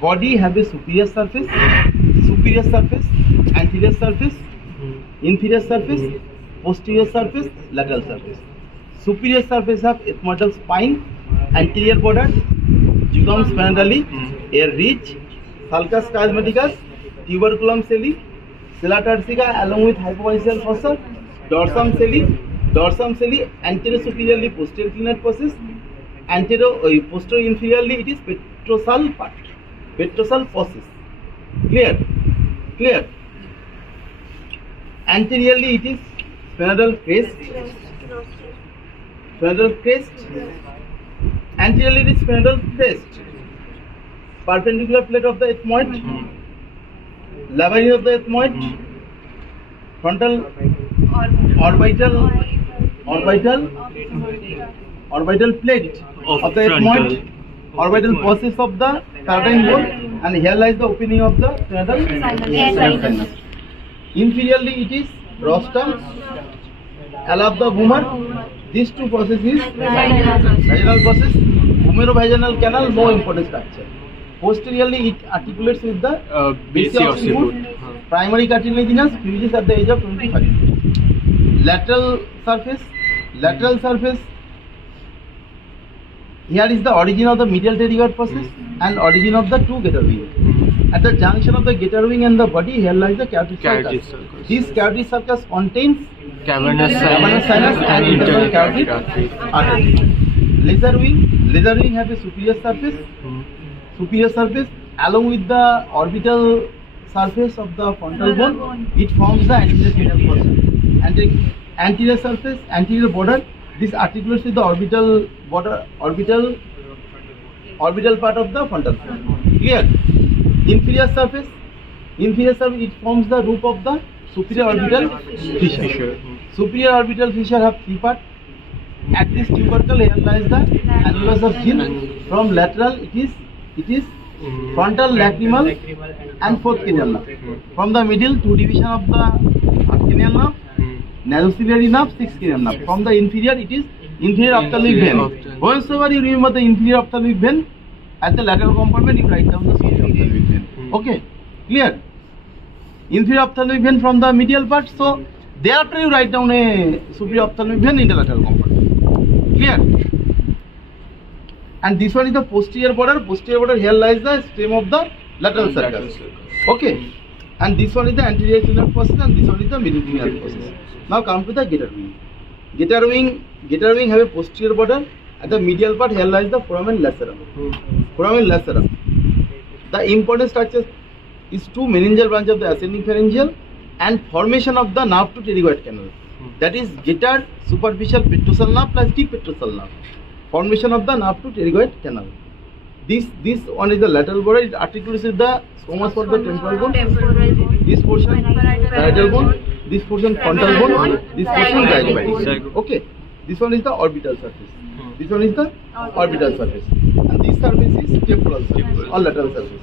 body have a superior surface, anterior surface, inferior surface, posterior surface, lateral surface. Superior surface have ethmoidal spine, anterior border, jugum spinodali, a ridge, sulcus chiasmaticus, tuberculum celli, sella turcica along with hypophyseal fossa, dorsum celli, anterior superiorly posterior clinate process, posterior inferiorly it is petrosal part, petrosal process. Clear? Anteriorly it is sphenoidal crest, anteriorly it is sphenoidal crest, perpendicular plate of the ethmoid, labyrinth of the ethmoid, frontal orbital plate of the ethmoid, orbital process of the palatine bone, and here lies the opening of the sphenoidal sinus. Inferiorly it is rostrum, above the vomer. These two processes, vaginal process, vomerovaginal canal, no important structure. Posteriorly it articulates with the base occiput, primary cartilaginous, fuses at the age of 25. Lateral surface. Here is the origin of the medial pterygoid process and origin of the two gator wing. At the junction of the gator wing and the body, here lies the cavity sulcus. This cavity sulcus contains cavernous sinus and internal cavity artery. Laser wing have a superior surface along with the orbital surface of the frontal bone. It forms the anterior clinate process. Anterior surface, anterior border. This articulates with the orbital part of the frontal bone. Clear? Inferior surface, it forms the roof of the superior orbital fissure. Superior orbital fissure have three parts. At this tubercle here lies the annulus of Gill. From lateral it is frontal, lacrimal and fourth cranial nerve. From the middle, two division of the cranial nerve, nasociliary nerve, sixth cranial nerve. From the inferior it is inferior ophthalmic vein. Whenever you remember the inferior ophthalmic vein, at the lateral compartment you write down the superior ophthalmic vein. Okay, clear? Inferior ophthalmic vein from the medial part, so thereafter you write down a superior ophthalmic vein in the lateral compartment. Clear? And this one is the posterior border. Here lies the stem of the lateral sulcus. Okay, and this one is the anterior clinate process and this one is the middle clinate process. Now come to the gator wing. Gator wing have a posterior border. At the medial part, here lies the foramen lacerum. The important structure is two meningeal branch of the ascending pharyngeal and formation of the nerve to pterygoid canal. That is gator superficial petrosal nerve plus deep petrosal nerve. Formation of the nerve to pterygoid canal. This one is the lateral border. It articulates with the squamous part of the temporal bone. This portion parietal bone. This portion frontal bone. This portion zygomatic. Okay. This one is the orbital surface. And this surface is temporal surface or lateral surface.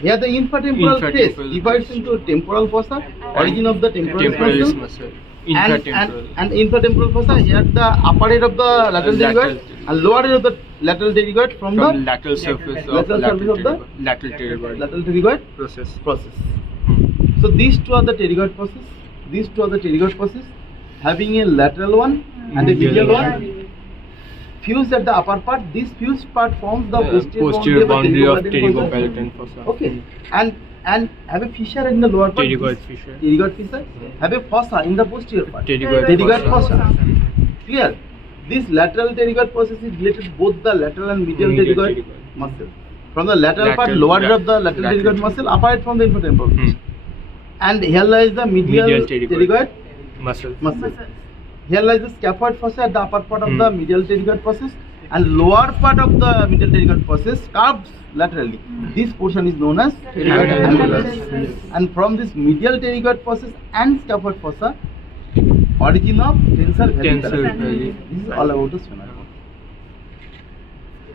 Here the infratemporal crest divides into temporal fossa, origin of the temporal muscle. And infratemporal fossa, here the upper head of the lateral pterygoid and lower head of the lateral pterygoid from the lateral surface of the lateral pterygoid process. So these two are the pterygoid process. Having a lateral one and a medial one. Fused at the upper part. This fused part forms the posterior boundary of pterygopalatine fossa. Okay, and have a fissure in the lower part. Pterygoid fissure. Have a fossa in the posterior part. Pterygoid fossa. Clear? This lateral pterygoid process is related to both the lateral and medial pterygoid muscle. From the lateral part, lower end of the lateral pterygoid muscle, upper end from the infratemporal. And here lies the medial pterygoid muscle. Here lies the scaphoid fossa at the upper part of the medial pterygoid process and lower part of the medial pterygoid process curves laterally. This portion is known as pterygoid annulus. And from this medial pterygoid process and scaphoid fossa, origin of tensor valley. This is all about the sphenoid.